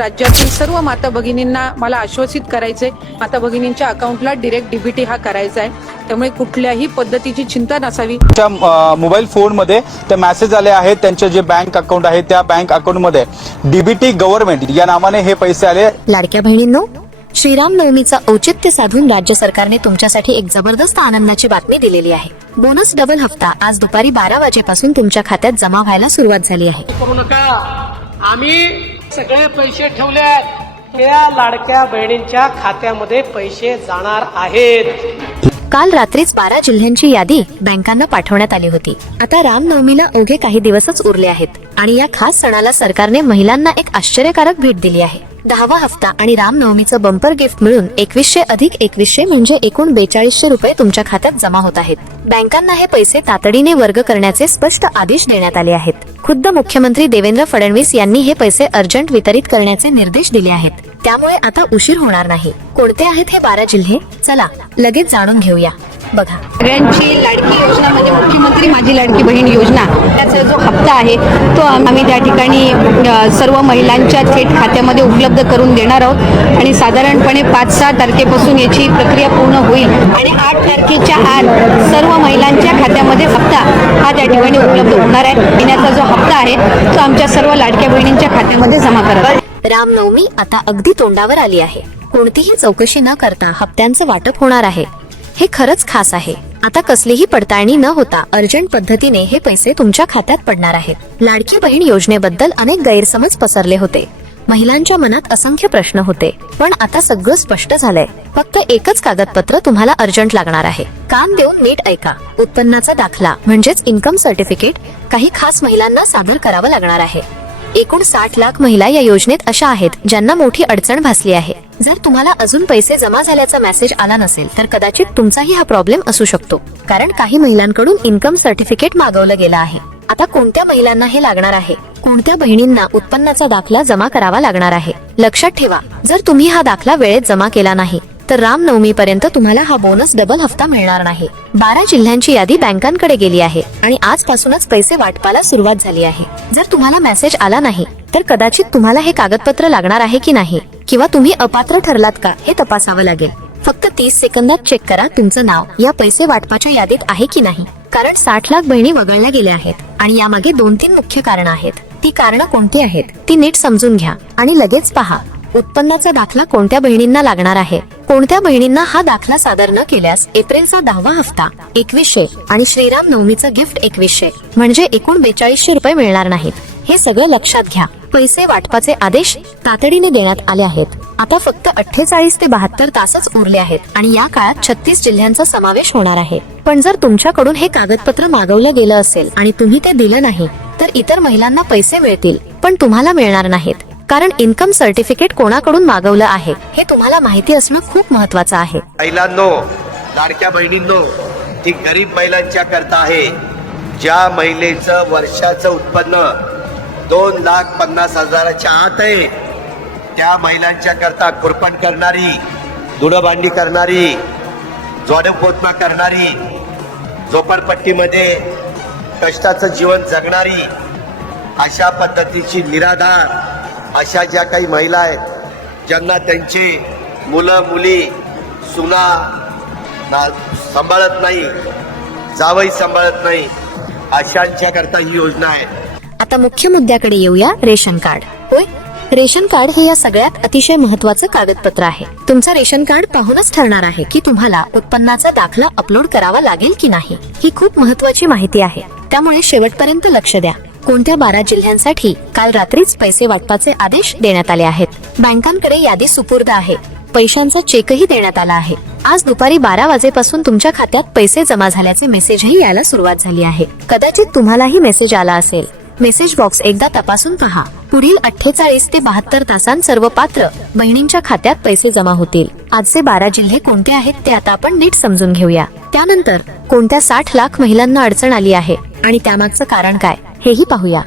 राज्यातील सर्व माता भगिनींना मला आश्वासित करायचंय. माता भगिनींच्या अकाउंटला डिरेक्ट डीबीटी हा करायचा आहे. त्यामुळे कुठल्याही पद्धतीची चिंता नसावी. त्या मोबाईल फोनमध्ये ते मेसेज आले आहेत. त्यांचे जे बँक अकाउंट आहे त्या बँक अकाउंटमध्ये डीबीटी गव्हर्नमेंट या नावाने हे पैसे आले. लाडक्या बहिणींनो श्रीराम नवमीचा औचित्य साधून राज्य सरकारने तुमच्यासाठी एक जबरदस्त आनंदाची बातमी दिलेली आहे. बोनस डबल हप्ता आज दुपारी बारा वाजेपासून तुमच्या खात्यात जमा व्हायला सुरुवात झाली आहे. आम्ही सगळे पैसे ठेवले त्या लाडक्या बहिणींच्या खात्यामध्ये पैसे जाणार आहेत. काल रात्रीच बारा जिल्ह्यांची यादी बँकांना पाठवण्यात आली होती. आता रामनवमीला अवघे काही दिवसच उरले आहेत. आणि या खास सणाला सरकारने महिलांना एक आश्चर्यकारक भेट दिली आहे. दहावा हप्ता आणि रामनवमीचं बंपर गिफ्ट मिळून एकवीसशे अधिक एकवीसशे म्हणजे एकूण बेचाळीसशे रुपये तुमच्या खात्यात जमा होत आहेत. बँकांना हे पैसे तातडीने वर्ग करण्याचे स्पष्ट आदेश देण्यात आले आहेत. खुद्द मुख्यमंत्री देवेंद्र फडणवीस यांनी हे पैसे अर्जंट वितरित करण्याचे निर्देश दिले आहेत. त्यामुळे आता उशीर होणार नाही. कोणते आहेत हे बारा जिल्हे? चला लगेच जाणून घेऊया. बघा. सगळ्यांची लाडकी योजनामध्ये मुख्यमंत्री माझी लाडकी बहीण योजना त्याचा जो हप्ता आहे तो आम्ही त्या ठिकाणी सर्व महिलांच्या थेट खात्यामध्ये उपलब्ध करून देणार आहोत. आणि साधारणपणे पाच सहा तारखेपासून याची प्रक्रिया पूर्ण होईल. आणि आठ तारखेच्या आत सर्व महिलांच्या खात्यामध्ये हप्ता हा त्या ठिकाणी उपलब्ध होणार आहे. महिन्याचा जो हप्ता आहे तो आमच्या सर्व लाडक्या बहिणींच्या खात्यामध्ये जमा करत रामनवमी आता अगदी तोंडावर आली आहे. कोणतीही चौकशी न करता हप्त्यांचं वाटप होणार आहे. हे खरंच खास आहे. आता कसलीही पडताळणी न होता अर्जंट पद्धतीने हे पैसे तुमच्या खात्यात पडणार आहेत. लाडकी बहीण योजनेबद्दल अनेक गैरसमज पसरले होते. महिलांच्या मनात असंख्य प्रश्न होते. पण आता सगळं स्पष्ट झालंय. फक्त एकच कागदपत्र तुम्हाला अर्जंट लागणार आहे. काम देऊन नीट ऐका. उत्पन्नाचा दाखला म्हणजेच इन्कम सर्टिफिकेट काही खास महिलांना सादर करावं लागणार आहे. एकूण साठ लाख महिला या योजनेत अशा आहेत ज्यांना मोठी अडचण भासली आहे. जर तुम्हाला अजून पैसे जमा झाल्याचा मेसेज आला नसेल तर कदाचित तुमचाही हा प्रॉब्लेम असू शकतो. कारण काही महिलांकडून इन्कम सर्टिफिकेट मागवलं गेलं आहे. आता कोणत्या महिलांना हे लागणार आहे? कोणत्या बहिणींना उत्पन्नाचा दाखला जमा करावा लागणार आहे? लक्षात ठेवा जर तुम्ही हा दाखला वेळेत जमा केला नाही तर रामनवमीपर्यंत तुम्हाला हा बोनस डबल हप्ता मिळणार नाही. बारा जिल्ह्यांची यादी बँकांकडे गेली आहे आणि आजपासूनच पैसे वाटपाला सुरुवात झाली आहे. जर तुम्हाला मेसेज आला नाही तर कदाचित तुम्हाला हे कागदपत्र लागणार आहे की नाही किंवा तुम्ही अपात्र ठरलात का हे तपासावं लागेल. फक्त तीस सेकंदात चेक करा तुमचं नाव या पैसे वाटपाच्या यादीत आहे की नाही. कारण साठ लाख बहिणी वगळल्या गेल्या आहेत आणि यामागे दोन तीन मुख्य कारण आहेत. ती कारण कोणती आहेत? ती नीट समजून घ्या आणि लगेच पहा. उत्पन्नाचा दाखला कोणत्या बहिणींना लागणार आहे? कोणत्या बहिणींना हा दाखला सादर न केल्यास एप्रिलचा दहावा हप्ता एकवीसशे आणि श्रीराम नवमीचं गिफ्ट एकवीसशे म्हणजे एकूण बेचाळीसशे रुपये मिळणार नाहीत. हे सगळं लक्षात घ्या. पैसे वाटपाचे आदेश तातडीने देण्यात आले आहेत. आता फक्त अठ्ठेचाळीस ते बहात्तर तासच उरले आहेत आणि या काळात छत्तीस जिल्ह्यांचा समावेश होणार आहे. पण जर तुमच्याकडून हे कागदपत्र मागवलं गेलं असेल आणि तुम्ही ते दिलं नाही तर इतर महिलांना पैसे मिळतील पण तुम्हाला मिळणार नाहीत. कारण इन्कम सर्टिफिकेट कोणाकडून मागवलं आहे हे तुम्हाला माहिती असणं खूप महत्वाचं आहे. महिलांनो लाडक्या बहिणींनो ती गरीब महिलांच्या करता आहे. ज्या महिलेचं वर्षाचं उत्पन्न दोन लाख पन्नास हजाराच्या आत आहे त्या महिलांच्या करता खुरपण करणारी धुडभांडी करणारी जोडपोतमा करणारी झोपडपट्टीमध्ये कष्टाचं जीवन जगणारी अशा पद्धतीची निराधार अशा ज्या काही महिला आहेत ज्यांना त्यांचे मुलं मुली सुना ना सांभाळत नाही जावई सांभाळत नाही अशांच्या करता ही योजना आहे. आता मुख्य मुद्द्याकडे येऊया रेशन कार्ड. होय रेशन कार्ड हे या सगळ्यात अतिशय महत्वाचं कागदपत्र आहे. तुमचं रेशन कार्ड पाहूनच ठरणार आहे की तुम्हाला उत्पन्नाचा दाखला अपलोड करावा लागेल की नाही ही खूप महत्वाची माहिती आहे. त्यामुळे शेवटपर्यंत लक्ष द्या. कोणत्या बारा जिल्ह्यांसाठी काल रात्रीच पैसे वाटपाचे आदेश देण्यात आले आहेत? बँकांकडे यादी सुपूर्द आहे. पैशांचा चेकही देण्यात आला आहे. आज दुपारी बारा वाजेपासून तुमच्या खात्यात पैसे जमा झाल्याचे मेसेजही यायला सुरुवात झाली आहे. कदाचित तुम्हालाही मेसेज आला असेल. मेसेज बॉक्स एकदा तपासून पहा. पुढील अठ्ठेचाळीस ते बहात्तर तासांत सर्व पात्र बहिणींच्या खात्यात पैसे जमा होतील. आजचे बारा जिल्हे कोणते आहेत ते आता आपण नीट समजून घेऊया. त्यानंतर कोणत्या साठ लाख महिलांना अडचण आली आहे आणि त्यामागचं कारण काय? हेही पाहूया.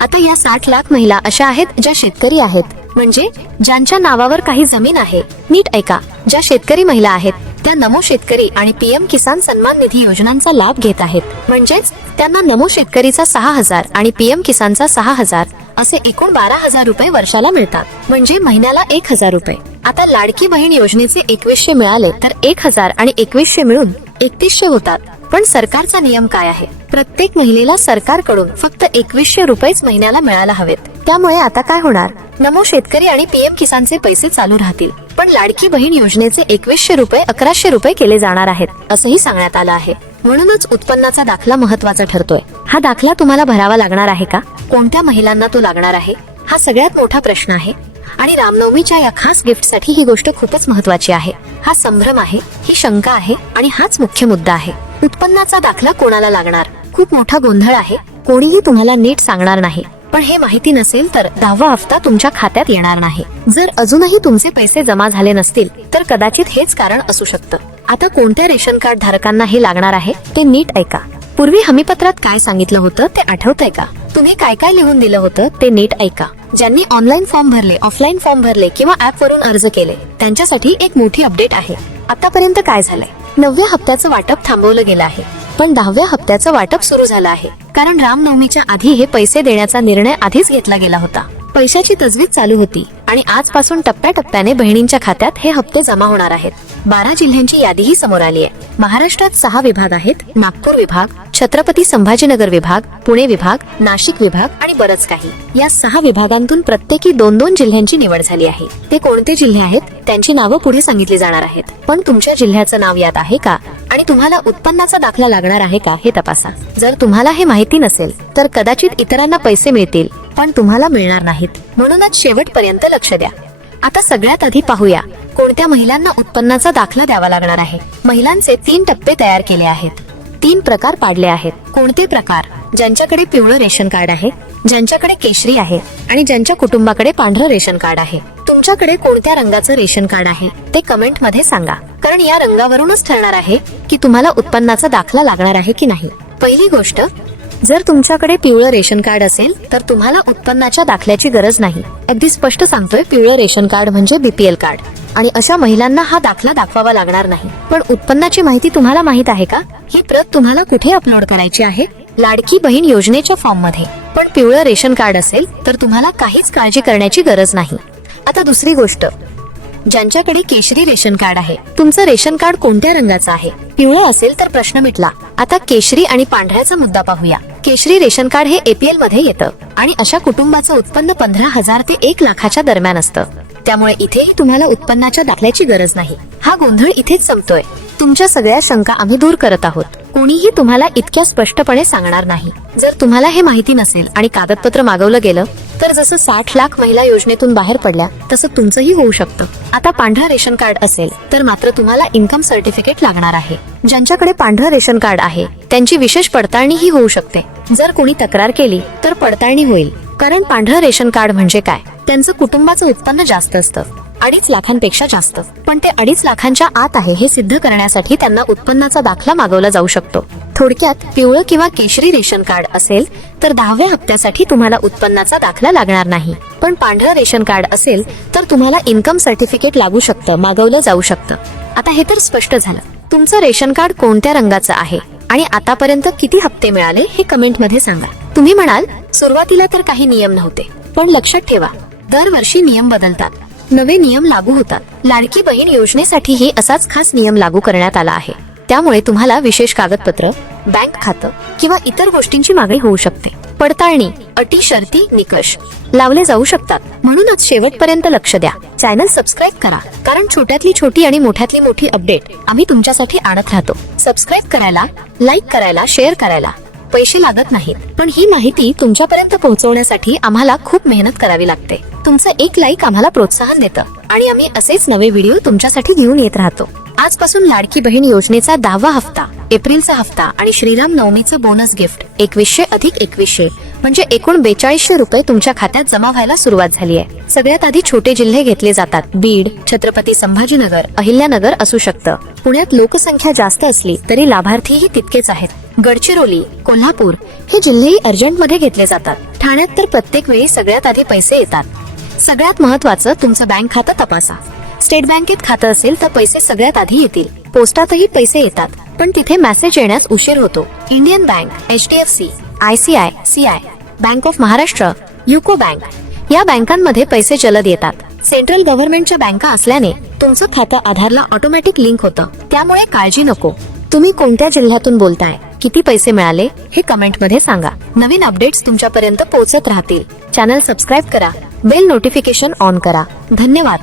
आता या साठ लाख महिला अशा आहेत ज्या शेतकरी आहेत. म्हणजे ज्यांच्या नावावर काही जमीन आहे. नीट ऐका. ज्या शेतकरी महिला आहेत त्या नमो शेतकरी आणि पीएम किसान सन्मान निधी योजनांचा लाभ घेत आहेत. म्हणजेच त्यांना नमो शेतकरीचा सहा हजार आणि पीएम किसानचा सहा हजार असे एकूण बारा हजार रुपये वर्षाला मिळतात. म्हणजे महिन्याला एक हजार रुपये. आता लाडकी बहीण योजनेचे एकवीसशे मिळाले तर एक हजार आणि एकवीसशे मिळून एकतीसशे होतात. पण सरकारचा नियम काय आहे? प्रत्येक महिलेला सरकारकडून फक्त एकवीसशे रुपयेच महिन्याला मिळायला हवेत. त्यामुळे आता काय होणार? नमो शेतकरी आणि पीएम किसानचे पैसे चालू राहतील. पण लाडकी बहीण योजनेचे एकवीसशे रुपये अकराशे रुपये केले जाणार आहेत असंही सांगण्यात आलं आहे. म्हणूनच उत्पन्नाचा दाखला महत्त्वाचा ठरतोय. हा दाखला तुम्हाला भरावा लागणार आहे का? कोणत्या महिलांना तो लागणार आहे? हा सगळ्यात मोठा प्रश्न आहे. आणि रामनवमीच्या या खास गिफ्टसाठी ही गोष्ट खूपच महत्वाची आहे. हा संभ्रम आहे ही शंका आहे आणि हाच मुख्य मुद्दा आहे. उत्पन्नाचा दाखला कोणाला लागणार? खूप मोठा गोंधळ आहे. कोणीही तुम्हाला नीट सांगणार नाही. पण हे माहिती नसेल तर दहावा हप्ता तुमच्या खात्यात येणार नाही. जर अजूनही तुमचे पैसे जमा झाले नसतील तर कदाचित हेच कारण असू शकतं. आता कोणत्या रेशन कार्ड धारकांना हे लागणार आहे ते नीट ऐका. पूर्वी हमीपत्रात काय सांगितलं होतं ते आठवतंय का? तुम्ही काय काय लिहून दिलं होतं ते नीट ऐका. ज्यांनी ऑनलाईन फॉर्म भरले ऑफलाईन फॉर्म भरले किंवा ऍप वरून अर्ज केले त्यांच्यासाठी एक मोठी अपडेट आहे. आतापर्यंत काय झालंय? नवव्या हप्त्याचं वाटप थांबवलं गेलं आहे. पण दहाव्या हप्त्याचं वाटप सुरू झालं आहे. कारण रामनवमीच्या आधी हे पैसे देण्याचा निर्णय आधीच घेतला गेला होता. पैशाची तजवीज चालू होती आणि आजपासून टप्प्याटप्प्याने बहिणींच्या खात्यात हे हप्ते जमा होणार आहेत. बारा जिल्ह्यांची यादीही समोर आली आहे. महाराष्ट्रात सहा विभाग आहेत. नागपूर विभाग छत्रपती संभाजीनगर विभाग पुणे विभाग नाशिक विभाग आणि बरंच काही. या सहा विभागांतून प्रत्येकी दोन दोन जिल्ह्यांची निवड झाली आहे. ते कोणते जिल्हे आहेत? त्यांची नावं पुढे सांगितली जाणार आहेत. पण तुमच्या जिल्ह्याचं नाव यात आहे का? आणि तुम्हाला उत्पन्नाचा दाखला लागणार आहे का? हे तपासा. जर तुम्हाला हे माहिती नसेल तर कदाचित इतरांना पैसे मिळतील पण तुम्हाला मिळणार नाहीत. म्हणूनच शेवटपर्यंत लक्ष द्या. आता सगळ्यात आधी पाहूया कोणत्या महिलांना उत्पन्नाचा दाखला द्यावा लागणार आहे? महिलांचे तीन टप्पे तयार केले आहेत. तीन प्रकार पाडले आहेत. कोणते प्रकार? ज्यांच्याकडे पिवळं रेशन कार्ड आहे ज्यांच्याकडे केशरी आहे आणि ज्यांच्या कुटुंबाकडे पांढरं रेशन कार्ड आहे. तुमच्याकडे कोणत्या रंगाचं रेशन कार्ड आहे ते कमेंटमध्ये सांगा. कारण या रंगावरूनच ठरणार आहे की तुम्हाला उत्पन्नाचा दाखला लागणार आहे की नाही. पहिली गोष्ट जर तुमच्याकडे पिवळं रेशन कार्ड असेल तर तुम्हाला उत्पन्नाच्या दाखल्याची गरज नाही. अगदी स्पष्ट सांगतोय पिवळं रेशन कार्ड म्हणजे बीपीएल कार्ड. आणि अशा महिलांना हा दाखला दाखवावा लागणार नाही. पण उत्पन्नाची माहिती तुम्हाला माहीत आहे का? ही प्रत तुम्हाला कुठे अपलोड करायची आहे? लाडकी बहीण योजनेच्या फॉर्ममध्ये पण पिवळं रेशन कार्ड असेल तर तुम्हाला काहीच काळजी करण्याची गरज नाही. आता दुसरी गोष्ट. ज्यांच्याकडे केशरी रेशन कार्ड आहे तुमचं रेशन कार्ड कोणत्या रंगाचं आहे? पिवळं असेल तर प्रश्न मिटला. आता केशरी आणि पांढऱ्याचा मुद्दा पाहूया. केशरी रेशन कार्ड हे एपीएलमध्ये येतं. आणि अशा कुटुंबाचं उत्पन्न पंधरा हजार ते एक लाखाच्या दरम्यान असतं. त्यामुळे इथेही तुम्हाला उत्पन्नाच्या दाखल्याची गरज नाही. हा गोंधळ इथेच संपतोय. तुमच्या सगळ्या शंका आम्ही दूर करत आहोत. कोणीही तुम्हाला इतक्या स्पष्टपणे सांगणार नाही. जर तुम्हाला हे माहिती नसेल आणि कागदपत्र मागवलं गेलं तर जसं साठ लाख महिला योजनेतून बाहेर पडल्या तसं तुमचंही होऊ शकतं. आता पांढरं रेशन कार्ड असेल तर मात्र तुम्हाला इन्कम सर्टिफिकेट लागणार आहे. ज्यांच्याकडे पांढरं रेशन कार्ड आहे त्यांची विशेष पडताळणीही होऊ शकते. जर कोणी तक्रार केली तर पडताळणी होईल. कारण पांढरं रेशन कार्ड म्हणजे काय? त्यांचं कुटुंबाचं उत्पन्न जास्त असतं. अडीच लाखांपेक्षा जास्त. पण ते अडीच लाखांच्या आत आहे हे सिद्ध करण्यासाठी त्यांना उत्पन्नाचा दाखला मागवला जाऊ शकतो. थोडक्यात पिवळं किंवा केशरी रेशन कार्ड असेल तर दहाव्या हप्त्यासाठी तुम्हाला उत्पन्नाचा दाखला लागणार नाही. पण पांढरं रेशन कार्ड असेल तर तुम्हाला इन्कम सर्टिफिकेट लागू शकतं मागवलं जाऊ शकतं. आता हे तर स्पष्ट झालं. तुमचं रेशन कार्ड कोणत्या रंगाचं आहे? आणि आतापर्यंत किती हप्ते मिळाले हे कमेंटमध्ये सांगा. तुम्ही म्हणाल सुरुवातीला तर काही नियम नव्हते. पण लक्षात ठेवा दरवर्षी नियम बदलतात. नवे नियम लागू होतात. लाडकी बहीण योजनेसाठीही असाच खास नियम लागू करण्यात आला आहे. त्यामुळे तुम्हाला विशेष कागदपत्र बँक खातं किंवा इतर गोष्टींची मागणी होऊ शकते. पडताळणी अटी शर्ती निकष लावले जाऊ शकतात. म्हणूनच शेवटपर्यंत लक्ष द्या. चॅनल सबस्क्राईब करा. कारण छोट्यातली छोटी आणि मोठ्यातली मोठी अपडेट आम्ही तुमच्यासाठी आणत राहतो. सबस्क्राईब करायला लाईक करायला शेअर करायला पैसे लागत नाहीत. पण ही माहिती तुमच्यापर्यंत पोहोचवण्यासाठी आम्हाला खूप मेहनत करावी लागते. तुमचं एक लाईक आम्हाला प्रोत्साहन देतं. आणि आम्ही असेच नवे व्हिडिओ तुमच्यासाठी घेऊन येत राहतो. आजपासून लाडकी बहीण योजनेचा दहावा हप्ता एप्रिलचा हप्ता आणि श्रीराम नवमीचं बोनस गिफ्ट एकवीसशे अधिक एकवीसशे म्हणजे एकूण बेचाळीसशे रुपये तुमच्या खात्यात जमा व्हायला सुरुवात झाली आहे. सगळ्यात आधी छोटे जिल्हे घेतले जातात. बीड छत्रपती संभाजीनगर अहिल्यानगर असू शकतं. पुण्यात लोकसंख्या जास्त असली तरी लाभार्थीही तितकेच आहेत. गडचिरोली कोल्हापूर हे जिल्हेही अर्जंटमध्ये घेतले जातात. ठाण्यात तर प्रत्येक वेळी सगळ्यात आधी पैसे येतात. सगळ्यात महत्वाचं तुमचं बँक खातं तपासा. स्टेट बँकेत खातं असेल तर पैसे सगळ्यात आधी येतील. पोस्टातही पैसे येतात पण तिथे मेसेज येण्यास उशीर होतो. Indian bank H D F C I C I C I bank of Maharashtra UCO bank या बँकांमध्ये पैसे जलद येतात. सेंट्रल गव्हर्नमेंटच्या बँका असल्याने तुमचं खातं आधारला ऑटोमॅटिक लिंक होतं. त्यामुळे काळजी नको. तुम्ही कोणत्या जिल्ह्यातून बोलताय? किती पैसे मिळाले हे कमेंटमध्ये सांगा. नवीन अपडेट्स तुमच्यापर्यंत पोहोचत राहतील. चॅनल सबस्क्राईब करा. बेल नोटिफिकेशन ऑन करा. धन्यवाद.